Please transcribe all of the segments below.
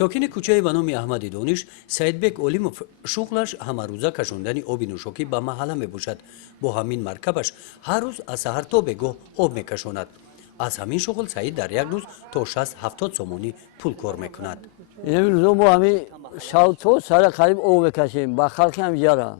ساکن کوچه به نام احمد دانش سیدبک اولیموف شغلش همروزه کشاندن آب نوشاکی به محله می باشد. با همین مرکبش هر روز از سحر تا بگاه آب می کشاند. از همین شغل سعید در یک روز تا 60-70 سومانی پول کار می کند. این روزا ما همین شب تا سر قریب آب میکشیم با خلق هم جرا.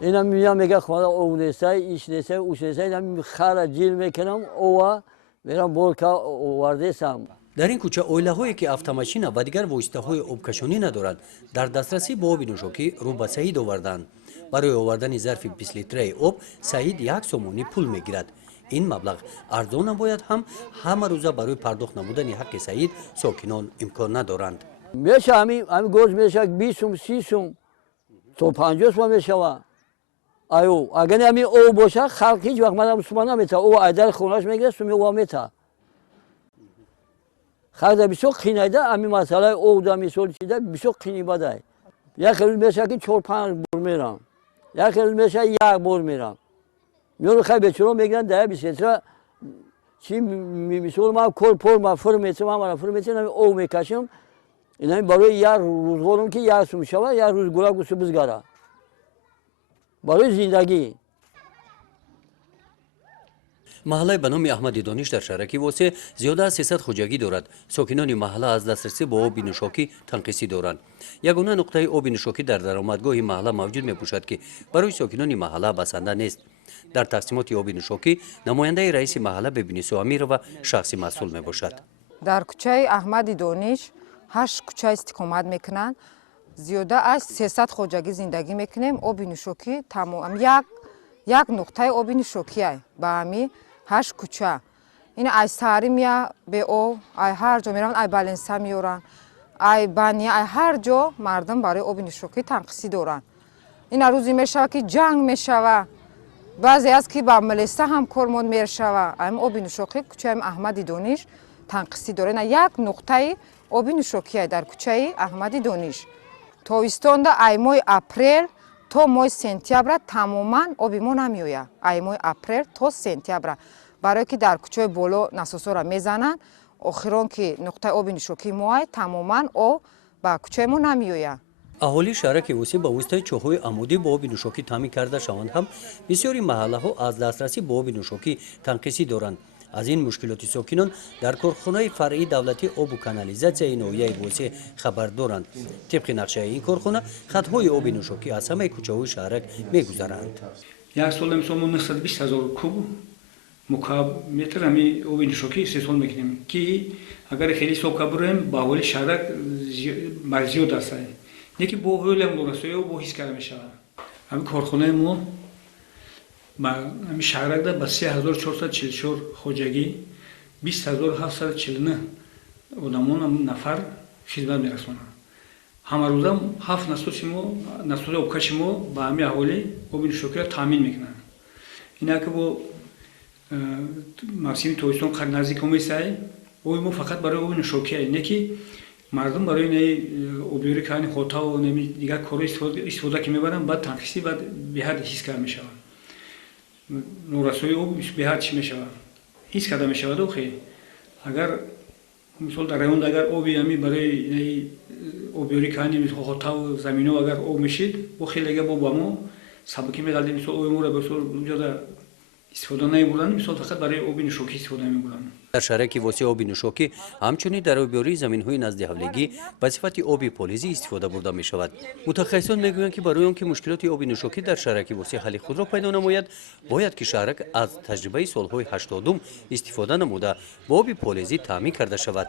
اینا میگه خدا آب نیست، ایش نیست، اوش نیست. اینا خر جیل میکنم آب میرم بالکا آورده سام. در این کوچه اویله هایی که автомاشین و دیگر واسطه های آبکشانی ندارند در دسترسی با آب نوشاکی رو به سعید آوردند. برای آوردن ظرف 20 لیتره آب سعید 1 سومانی پول میگیرد. این مبلغ ارزان نباید همه روزه برای پرداخت نمودن حق سعید ساکنان امکان ندارند. میشه همین گوش میشه 20 سوم 30 سوم تا 50 سوم میشه. ایو اگر همین او باشه خلق هیچ وقت من سوم نمیته او ایدر خونش میگیره سوم او میته. خرد بسیار خینیده همین مسئله او دا میسول چیده بسیار خینی بده. یک روز میشه که 4-5 بار میرم. یک روز میشه 1 بار میرم. میون خیلی بچه‌ها میگن ده 20 چی میسول ما کل پر ما فرمیتم ما فرمیتم او میکشم. اینا برای یک روزگارم که 1 سوم شود 1 روز گلا گوسو بزگاره. برای زندگی. محله به نام احمد دانش در شهرک واسه زیاده از 300 خودجگی دارد. ساکنان محله از دسترسی با آب نوشاکی تنقیصی دارند. یگانه نقطه آب نوشاکی در درآمدگاه محله موجود میباشد که برای ساکنان محله بسنده نیست. در تقسیمات آب نوشاکی نماینده رئیس محله به بنیسو امیر و شخصی مسئول میباشد. در کوچه احمد دانش 8 کوچه استقامت میکنند. زیاده از 300 خودجگی زندگی میکنیم. آب نوشاکی تمام یک نقطه آب نوشاکی است. با همین 8 کوچه. این ای ساری میا به او ای هر جا میرن ای بالانسا میورن ای بانیا ای هر جا مردم برای آب نوشاکی تنقیصی دارن. این روزی میشه که جنگ میشه. بعضی از که با ملسته هم کارمون میشه. ام آب نوشاکی کوچه احمد دانش تنقیصی داره. نه یک نقطه آب نوشاکی در کوچه احمد دانش. تابستان دا ای ماه اپریل تا ماه سپتامبر تماما آب ما نمیوید. ای ماه اپریل تا سپتامبر برای که در کوچه بالا نسوسا را میزنن آخران که نقطه آب نوشاکی ما تماما آب با کوچه ما نمیوید. اهالی شهرک وسی با واسطه چوهای عمودی با آب نوشاکی تامین کرده شوند هم بسیاری محله ها از دسترسی با آب نوشاکی تنقیصی دارند. از این مشکلات ساکنان در کارخانه فرعی دولتی آب و کانالیزاسیون نویه وسی خبر دارند. طبق نقشه این کارخانه خطهای آب نوشاکی از همه کوچه های شهرک میگذرند. یک سال میسوم 920,000 کوب مکعب متر همی آب نوشاکی استفاده میکنیم که اگر خیلی سوکا بریم با حال شهرک زیاد است. یکی با حال مدرسه و با هیچ کار میشه. همین کارخانه ما همین شهرک در 3444 خودجگی 20749 آدمان نفر خدمت میرسونن. همه روزم 7 نسل آبکش ما با همین اهالی آب نوشاکی تامین میکنن. اینا که با موسم تابستان قد نزدیک میشه آب ما فقط برای آب نوشاکی نه که مردم برای این آبیاری که این خودتا و دیگر کارو استفاده که میبرن بعد تنقیصی بعد به حد حس کار میشه. نورسوی آب به حد چی میشه؟ حس کرده میشه و خیلی اگر مثلا در رایون اگر آبی همی برای آبیاری که این خودتا و زمینو اگر آب میشید و خیلی اگر با ما سبکی میگالدیم مثلا آب ما رو بسیار اونجا استفاده نمیبرن مثلا فقط برای آب نوشاکی استفاده میبرن. در شهرک واسه آب نوشاکی همچنین در آبیاری زمین‌های نزد حولگی به صفت آب پلیزی استفاده برده می شود. متخصصان میگویند که برای آنکه مشکلات آب نوشاکی در شهرک واسه حل خود را پیدا نماید باید که شهرک از تجربه سالهای 80 استفاده نموده با آب پلیزی تامین کرده شود.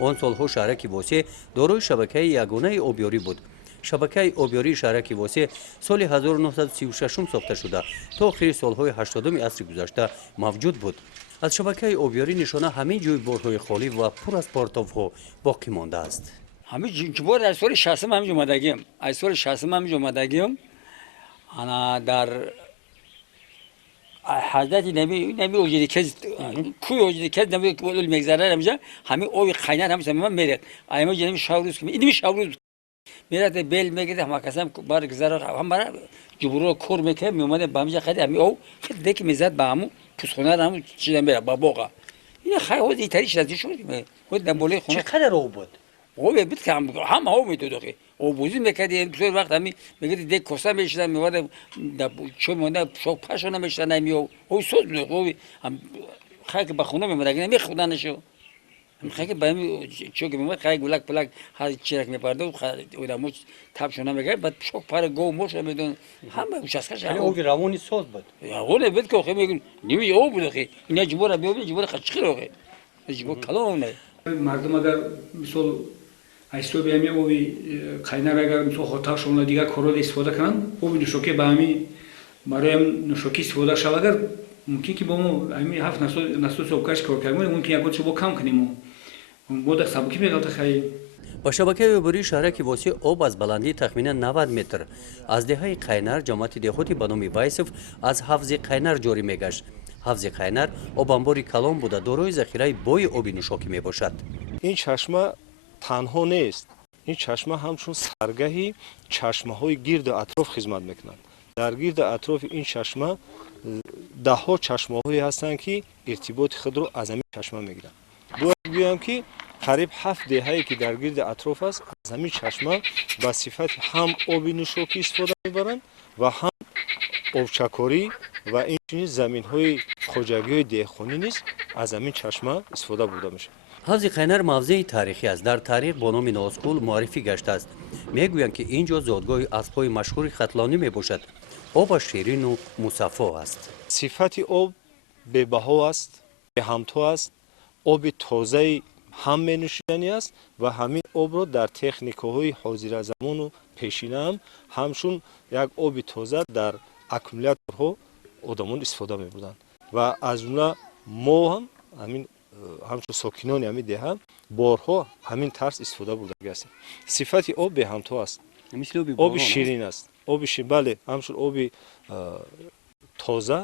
آن سالها شهرک واسه دارای شبکه یگانه آبیاری بود. شبکه آبیاری شهرک واسه سال 1936 ساخته شده تا آخر سالهای 80 عصر گذشته موجود بود. از شبکه آبیاری نشانه همین جای بارهای خالی و پر از پارتاف‌ها باقی مانده است. همین جوار از سال 60 همین اومدگیم. از سال 60 همین اومدگیم. انا در حضرت نبی وجودی که کوی وجودی که نبی اول میگذره همینجا همین آب خینر همین من میره. اینا جنبی شاوروز که اینی شاوروز میره بیل میگیره هم قسم بار گذره هم برای جبرو کور میکنه میومده با همینجا خیلی همین او خیلی دکی میزد با همون پسخونه هم چیزا میره با باقا. این خیلی تریش از شو خود دنباله خونه. چقدر آب بود؟ آب بود که هم آب میداد آخه آبوزی میکردیم بسیار وقت همی میگه دیگه کوسه میشدن میواد چون میواد شوک پاشو نمیشدن نمیو او سوز بود او هم خاک بخونه میمد اگه نمیخوردنشو خیلی باید چون که میمد خیلی گلک پلک هر چیرک میپرده و اونموش تابشو نمیگه بعد شوک پاره گو موش میدون همه مشخصه یعنی او روانی سوز بود اونه بود که خیلی میگن نیمی او بود خیلی اینا جبورا بیابی جبورا خشخی رو خیلی جبور کلامه مردم اگر مثال айстоби ами оби қайнар агар мисол хотаршона дигар корода истифода кунанд оби нӯшокӣ ба ами барои нӯшокӣ истифода шава агар мумкин ки бо мо ами ҳафт насоси обкаш кор кардем мумкин ягодшо бо кам кунем бода сабукӣ мегалта хай ба шабакаи обурии шаҳраки восӣ об аз баландии тахминан 90 метр аз деҳаи қайнар ҷамоати деҳоти ба номи вайсов аз ҳавзи қайнар ҷорӣ мегашт ҳавзи қайнар обанбори калон буда дорои захираи бои оби нӯшокӣ мебошад ин чашма танҳо нест ин чашма ҳамчун саргаҳи чашмаҳои гирду атроф хизмат мекунад дар гирду атрофи ин чашма даҳҳо чашмаҳое ҳастанд ки иртиботи худро аз ҳамин чашма мегиранд бояд гӯям ки қариб 7 деҳае ки дар гирду атроф аст аз ҳамин чашма ба сифати ҳам оби нӯшокӣ истифода мебаранд ва ҳам овчакорӣ ва инчунин заминҳои хоҷагиҳои деҳқонӣ низ аз ҳамин чашма истифода бурда мешавад ҳавзи қайнар мавзеи таърихӣ аст дар таърих бо номи нозгул муаррифӣ гаштааст мегӯянд ки ин ҷо зодгоҳи аспҳои машҳури хатлонӣ мебошад обаш ширину мусаффо аст сифати об бебаҳо аст беҳамто аст оби тозаи ҳам менӯшиданӣ аст ва ҳамин обро дар техникаҳои ҳозиразамону пешина ҳамчун як оби тоза дар аккумуляторҳо одамон истифода мебурданд ва аз ҷумла мо ҳам ҳамин ҳамчун сокинони ҳамин деҳа борҳо ҳамин тарз истифода бурдагӣ ҳастем сифати об беҳамто аст оби ширин аст оби ширин бале ҳамчун оби тоза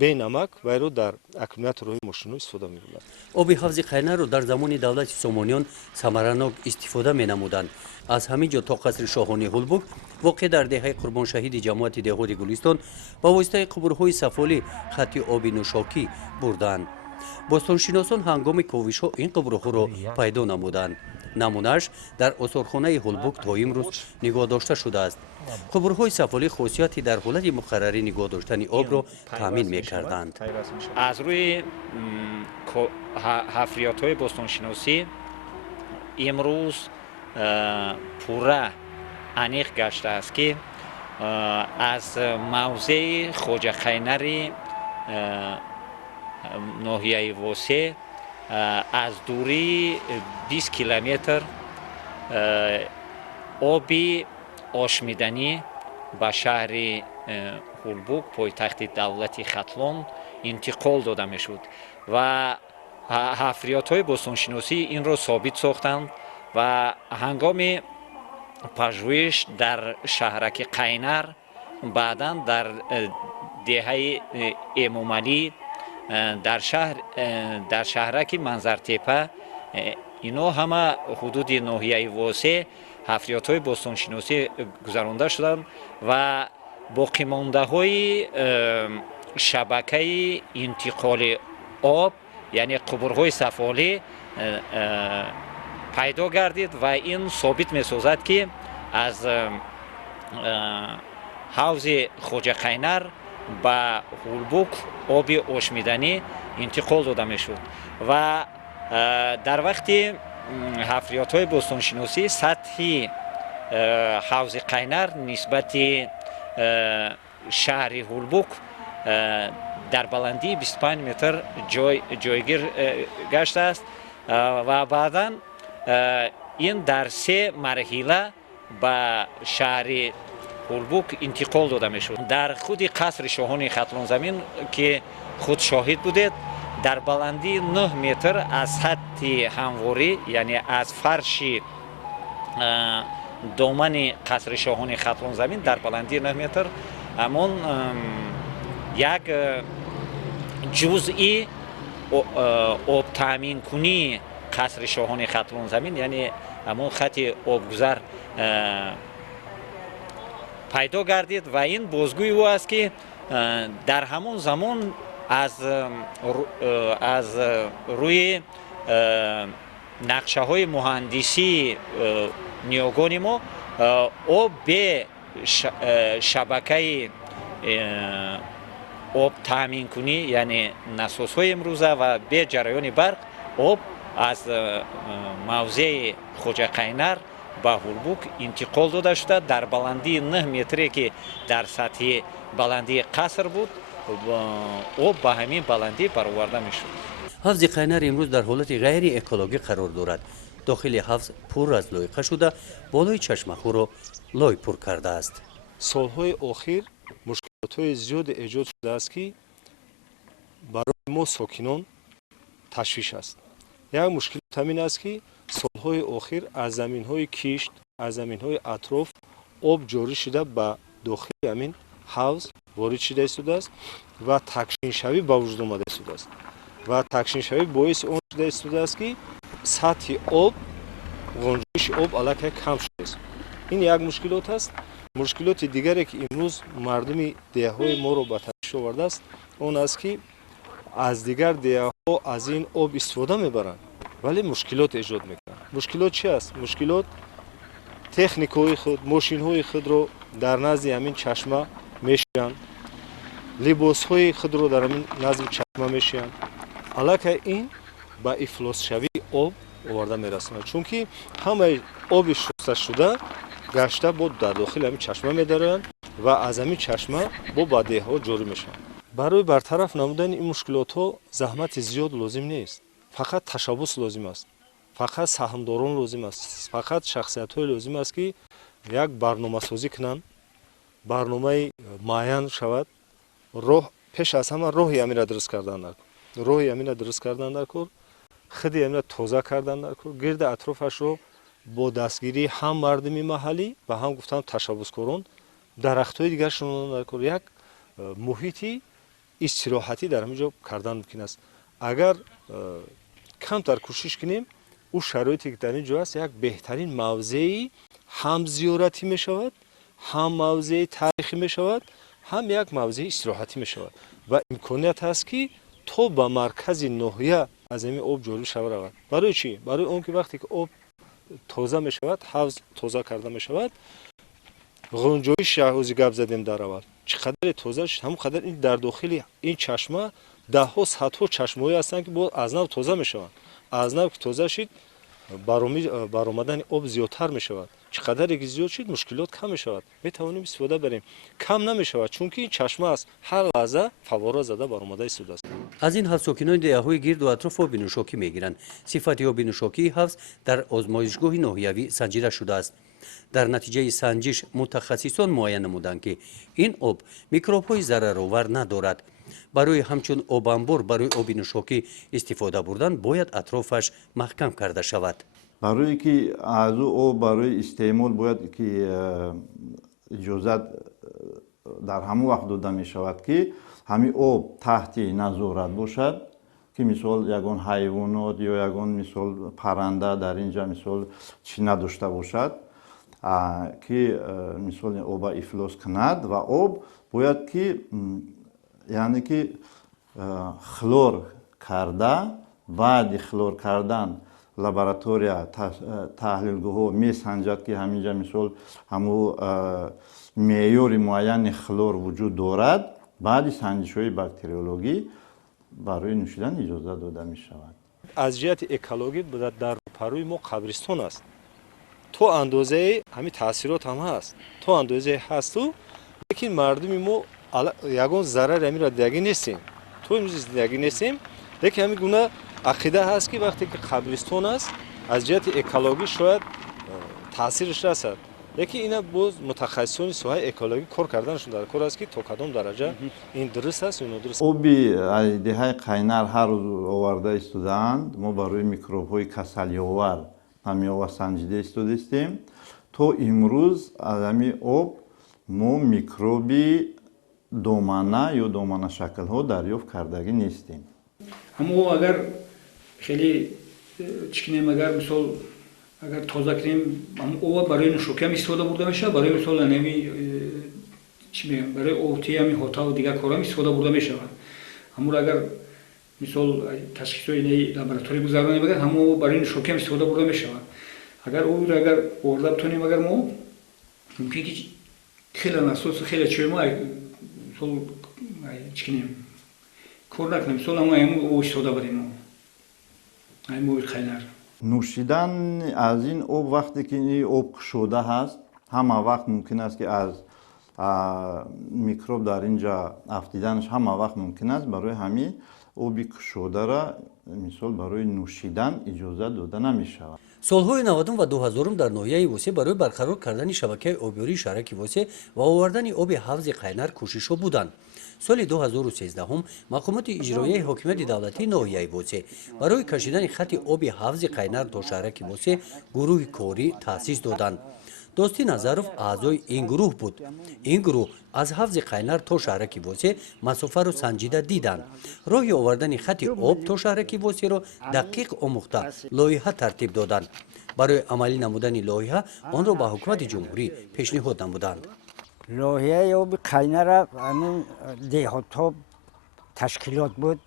бенамак вайро дар аккумуляторҳои мошинҳо истифода мебурданд оби ҳавзи қайнарро дар замони давлати сомониён самаранок истифода менамуданд аз ҳамин ҷо то қасри шоҳони ҳулбук воқеъ дар деҳаи қурбоншаҳиди ҷамоати деҳоти гулистон ба воситаи қубурҳои сафолӣ хатти оби нӯшокӣ бурданд бостоншиносон ҳангоми ковишҳо ин қубурҳоро пайдо намуданд намунааш дар осорхонаи ҳулбук то имрӯз нигоҳ дошта шудааст қубурҳои сафолӣ хусусияти дар ҳолати муқаррарӣ нигоҳ доштани обро таъмин мекарданд аз рӯи ҳафриётҳои бостоншиносӣ имрӯз пурра аниқ гаштааст ки аз мавзеи хоҷақайнари ноҳияи восе аз дурии 20 километр оби ошмиданӣ ба шаҳри ҳулбук пойтахти давлати хатлон интиқол дода мешуд ва ҳафриётҳои бостоншиносӣ инро собит сохтанд ва ҳангоми пажӯиш дар шаҳраки қайнар баъдан дар деҳаи эмомалӣ дар шаҳраки манзартепа ино ҳама ҳудуди ноҳияи восе ҳафриётҳои бостоншиносӣ гузаронда шуданд ва боқимондаҳои шабакаи интиқоли об яъне қубурҳои сафолӣ пайдо гардид ва ин собит месозад ки аз ҳавзи хоҷақайнар ба ҳулбук оби ошмиданӣ интиқол дода мешуд ва дар вақти ҳафриётҳои бостоншиносӣ сатҳи ҳавзи қайнар нисбати шаҳри ҳулбук дар баландии 25 метр ҷойгир гаштааст ва баъдан ин дар 3 марҳила ба шаҳри ҳулбук интиқол дода мешуд дар худи қасри шоҳони хатлонзамин ки худ шоҳид будед дар баландии 9 метр аз сатҳи ҳамворӣ яъне аз фарши домани қасри шоҳони хатлонзамин дар баландии 9 метр ҳамон як ҷузъи обтаъминкунии қасри шоҳони хатлонзамин яъне ҳамон хати обгузар пайдо гардид ва ин бозгӯи ӯ аст ки дар ҳамон замон аз рӯи нақшаҳои муҳандисӣ ниёгони мо об бе шабакаи об таъминкунӣ, яъне насосҳои имрӯза ва бе ҷараёни барқ об аз мавзеи хоҷақайнар ба Ҳурбук интиқол дода шуда, дар баландии 9 метре ки дар сатҳи баландии қаср буд, об ба ҳамин баландӣ бароварда мешуд. ҳавзи қайнар имрӯз дар ҳолати ғайри экологӣ қарор дорад. дохили ҳавз пур аз лойқа шуда, болои чашмахӯро лой пур кардааст. солҳои охир мушкилотҳои зиёде эҷод шудааст, ки барои мо сокинон ташвиш аст. як мушкилот ҳамин аст, ки солҳои охир аз заминҳои кишт, аз заминҳои атроф об ҷорӣ шуда ба дохили ҳамин ҳавз ворид шуда истодааст ва такшиншавӣ ба вуҷуд омада истодааст. ва такшиншавӣ боиси он шуда истодааст, ки сатҳи об, ғунҷоиши об аллакай кам шудааст. ин як мушкилот аст. мушкилоти дигаре, ки имрӯз мардуми деҳаҳои моро ба ташвиш овардааст, он аст, ки аз дигар деҳаҳо аз ин об истифода мебаранд, вале мушкилот эҷод мекунанд. мушкилот чи аст? мушкилот техникаҳои худ, мошинҳои худро дар назди ҳамин чашма мешиянд, либосҳои худро дар ҳамин назди чашма мешиянд. аллакай ин ба ифлосшавии об оварда мерасонад, чунки ҳамаи оби шусташуда гашта бо дар дохили ҳамин чашма медароянд ва аз ҳамин чашма бо ба деҳаҳо ҷорӣ мешаванд. барои бартараф намудани ин мушкилотҳо заҳмати зиёд лозим нест. фақат ташаббус лозим аст, фақат саҳмдорон лозим аст, фақат шахсиятҳое лозим аст, ки як барномасозӣ кунанд, барномаи муайян шавад, роҳ пеш аз ҳама роҳи ҳаминро дуруст кардан дар кор, роҳи ҳаминро дуруст кардан дар кор, худи ҳаминро тоза кардан дар кор, гирди атрофашро бо дастгирии ҳам мардуми маҳаллӣ ва ҳам гуфтам ташаббускорон дарахтҳои дигар шунондан дар кор, як муҳити истироҳатӣ дар ҳамин ҷо кардан мумкин аст. агар камтар кӯшиш кунем, ӯ шароите ки дар ин ҷо аст, як беҳтарин мавзеи ҳам зиёратӣ мешавад, ҳам мавзеи таърихӣ мешавад, ҳам як мавзеи истироҳатӣ мешавад ва имконият ҳаст, ки то ба маркази ноҳия аз ҳамин об ҷорӣ шава равад. барои чӣ? барои он ки вақте ки об тоза мешавад, ҳавз тоза карда мешавад, ғунҷоиши ҳози гап задем дар аввал, чӣ қадаре тоза шуд, ҳамон қадар ин дар дохили ин чашма даҳҳо садҳо чашмаҳое ҳастанд, ки бо аз нав тоза мешаванд. аз нав ки тоза шид, баромадани об зиёдтар мешавад. чӣ қадаре ки зиёд шид, мушкилот кам мешавад. метавонем истифода барем. кам намешавад, чунки ин чашма аст, ҳар лаҳза фаввора зада баромада истодааст. аз ин ҳавз сокинони деҳаҳои гирду атроф оби нӯшокӣ мегиранд. сифати оби нӯшокии ҳавз дар озмоишгоҳи ноҳиявӣ санҷида шудааст. дар натиҷаи санҷиш мутахассисон муайян намуданд, ки ин об микробҳои зараровар надорад. барои ҳамчун обанбор барои оби нӯшокӣ истифода бурдан бояд атрофаш маҳкам карда шавад. барое ки аз ӯ об барои истеъмол бояд ки иҷозат дар ҳамон вақт дода мешавад, ки ҳамин об таҳти назорат бошад, ки мисол ягон ҳайвонот ё ягон мисол парранда дар ин ҷо мисол чӣ надошта бошад, ки мисол оба ифлос кунад ва об бояд ки яъне ки хлор карда, баъди хлор кардан лаборатория таҳлилгоҳо месанҷад, ки ҳамин ҷо мисол ҳамун меъёри муайяни хлор вуҷуд дорад, баъди санҷишҳои бактериологӣ барои нӯшидан иҷозат дода мешавад. аз ҷиҳати экологӣ дар рӯпарӯи мо қабристон аст. то андозае ҳамин таъсирот ҳам ҳаст, то андозае ҳасту, лекин мардуми мо ягон зарари ҳаминро дидагӣ нестем. то имрӯз дидагӣ нестем, лекин ҳамин гуна ақида ҳаст, ки вақте ки қабристон аст, аз ҷиҳати экологӣ шояд таъсираш расад. лекин ина боз мутахассисони соҳаи экологӣ кор карданашон дар кор аст, ки то кадом дараҷа ин дуруст аст ё нодуруст. оби деҳаи қайнар ҳар рӯз оварда истодаанд. мо барои микробҳои касалиовар ҳамиова санҷида истодастем. то имрӯз аз ҳамин об мо микроби домана ё доманашаклҳо дарёфт кардагӣ нестем. аммо агар хеле чӣ кунем, агар мисол агар тоза кунем, оба барои нӯшокӣ ҳам истифода бурда мешавад, барои мисол анами чӣ мегӯям, барои отии ҳамин ҳотаву дигар корам истифода бурда мешавад. аммо агар мисол ташхисҳои лабораторӣ гузаронем агар ҳамо барои нӯшокӣ ҳам истифода бурда мешавад. Агар оро агар оварда битонем агар мо мумкин ки хеле насос хеле чӯи мо мисол чӣ кунем кор накунем мисол ҳамо об истифода барем мо оби қайнар. нӯшидан аз ин об вақте ки ин об кушода ҳаст ҳама вақт мумкин аст ки аз микроб дар инҷа афтиданаш ҳама вақт мумкин аст. Барои ҳамин оби кушодара мисол барои нӯшидан иҷозат дода намешавад. солҳои 90 ва 2000 дар ноҳияи восеъ барои барқарор кардани шабакаи обёрии шаҳраки восеъ ва овардани оби ҳавзи қайнар кӯшишҳо буданд. соли 2013 мақомоти иҷроияи ҳокимияти давлатии ноҳияи восеъ барои кашидани хати оби ҳавзи қайнар то шаҳраки восеъ гурӯҳи корӣ таъсис доданд. достӣ назаров аъзои ин гурӯҳ буд. ин гурӯҳ аз ҳавзи қайнар то шаҳраки восеъ масофаро санҷида диданд. роҳи овардани хати об то шаҳраки восеъро дақиқ омӯхта лоиҳа тартиб доданд. барои амалӣ намудани лоиҳа онро ба ҳукумати ҷумҳурӣ пешниҳод намуданд. лоиҳаи оби қайнара ҳамин деҳотҳо ташкилот буд.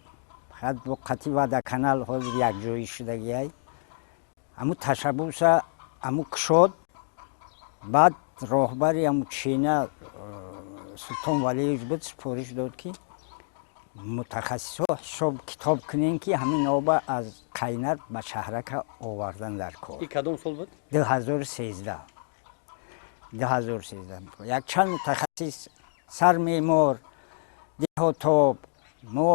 қати вадаканал ҳозир якҷоӣ шудагиай. ҳамун ташаббуса ҳамун кушод баъд роҳбари ҳамун чена Султон Валиевич буд супориш дод ки мутахассисҳо ҳисоб китоб кунем ки ҳамин оба аз қайнар ба шаҳрака овардан дар кор. ин кадом сол буд? 2013 якчанд мутахассис сармеъмор деҳотоб мо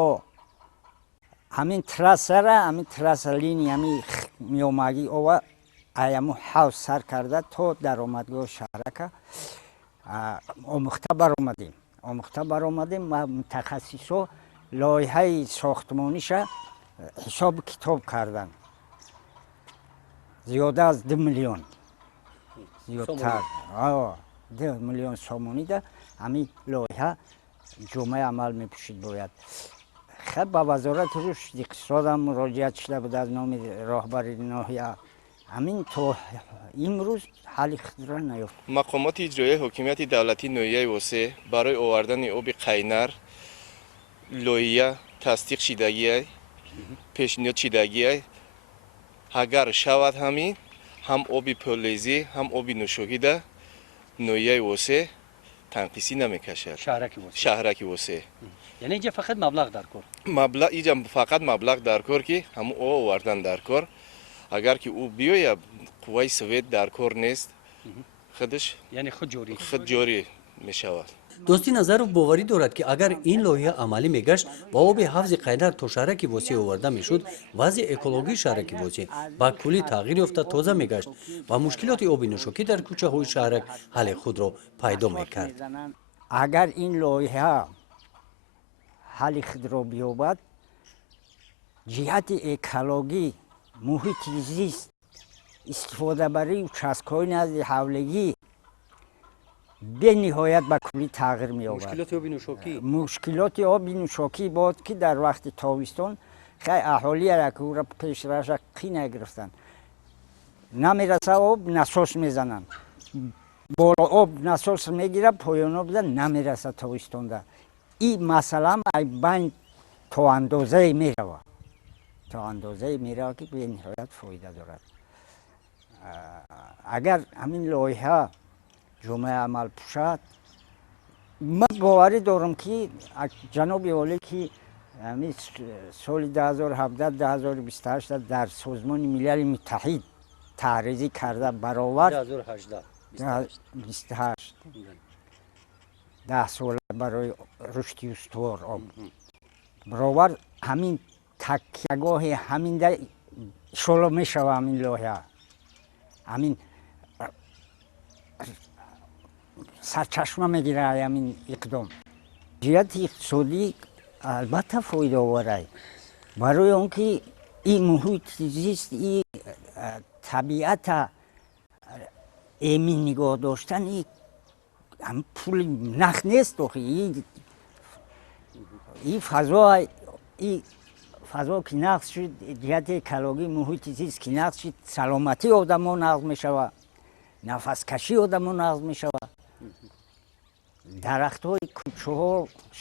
ҳамин трассара ҳамин трасса лини ҳамин меомагӣ ова аяму ҳавз сар карда то даромадгоҳ шаҳрака омӯхта баромадем ва мутахассисҳо лоиҳаи сохтмониша ҳисоб китоб карданд. зиёда аз 2 миллион зиёдтар 2 миллион сомонида ҳамин лоиҳа ҷомаи амал мепӯшид бояд. хаб ба вазорати рушд иқтисодам муроҷиат шуда буд аз номи роҳбари ноҳия. ҳамин то имрӯз ҳалли худро наёфт. мақомоти иҷроияи ҳокимияти давлатии ноҳияи восеъ барои овардани оби қайнар лоиҳа тасдиқ шидагиай пешниҳод шидагиай агар шавад ҳамин ҳам оби полезӣ ҳам оби нӯшокида ноҳияи восеъ танқисӣ намекашад. шаҳраки восеъ яъне инҷа фақат маблағ дар кор. инҷа фақат маблағ дар кор ки ҳамун об овардан дар кор. агар ки ӯ биёяд қувваи совет дар кор нест худаш яъне худ ҷорӣ мешавад. достӣ назаров боварӣ дорад ки агар ин лоиҳа амалӣ мегашт ва оби ҳавзи қайнар то шаҳраки восеъ оварда мешуд вазъи экологии шаҳраки восеъ ба куллӣ тағйир ёфта тоза мегашт ва мушкилоти оби нӯшокӣ дар кӯчаҳои шаҳрак ҳалли худро пайдо мекард. агар ин лоиҳа ҳалли худро биёбад ҷиҳати экологӣ муҳити зист истифодабарии участкҳои назди ҳавлигӣ бениҳоят ба куллӣ тағйир меёбад. мушкилоти оби нӯшокӣ бод ки дар вақти тобистон хай аҳолияра ки ӯро пешраша қӣ нагирифтанд намераса об насос мезананд боло об насос мегирад поёнобда намераса тобистонда. ин масъала байн то андозае меравад ки бениҳоят фоида дорад. агар ҳамин лоиҳа ҷомаи амал пӯшад ман боварӣ дорам ки ҷаноби олӣ ки соли 2017-2028 дар созмони милали муттаҳид таъризӣ карда баровард 2028 10 сола барои рушди устувор об баровард ҳамин такягоҳи ҳаминда иншоалло мешава ҳамин лоиҳа ҳамин сарчашма мегира ҳамин иқдом. ҷиҳати иқтисодӣ албатта фоидаоварай барои он ки ин муҳити зист ин табиата эмин нигоҳ доштан ин пули нах нест. ин фазо ки нақс шуд ҷиҳати экологӣ муҳити зист ки нақс шуд саломатии одамо нақс мешавад нафаскашии одамо нақс мешавад дарахтҳои кӯчаҳо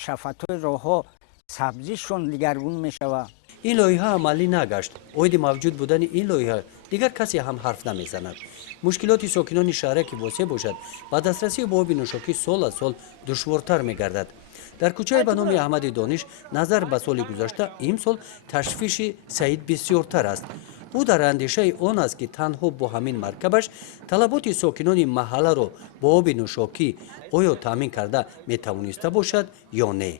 шафатҳои роҳҳо сабзишон дигаргун мешавад. ин лоиҳа амалӣ нагашт. оиди мавҷуд будани ин лоиҳа дигар касе ҳам ҳарф намезанад. мушкилоти сокинони шаҳре ки восеъ бошад ба дастрасӣ ба оби нӯшокӣ сол аз сол душвортар мегардад. дар кӯчае ба номи аҳмади дониш назар ба соли гузашта имсол ташвиши саид бисёртар аст. ӯ дар андешаи он аст ки танҳо бо ҳамин маркабаш талаботи сокинони маҳалларо бо оби нӯшокӣ оё таъмин карда метавониста бошад ё не.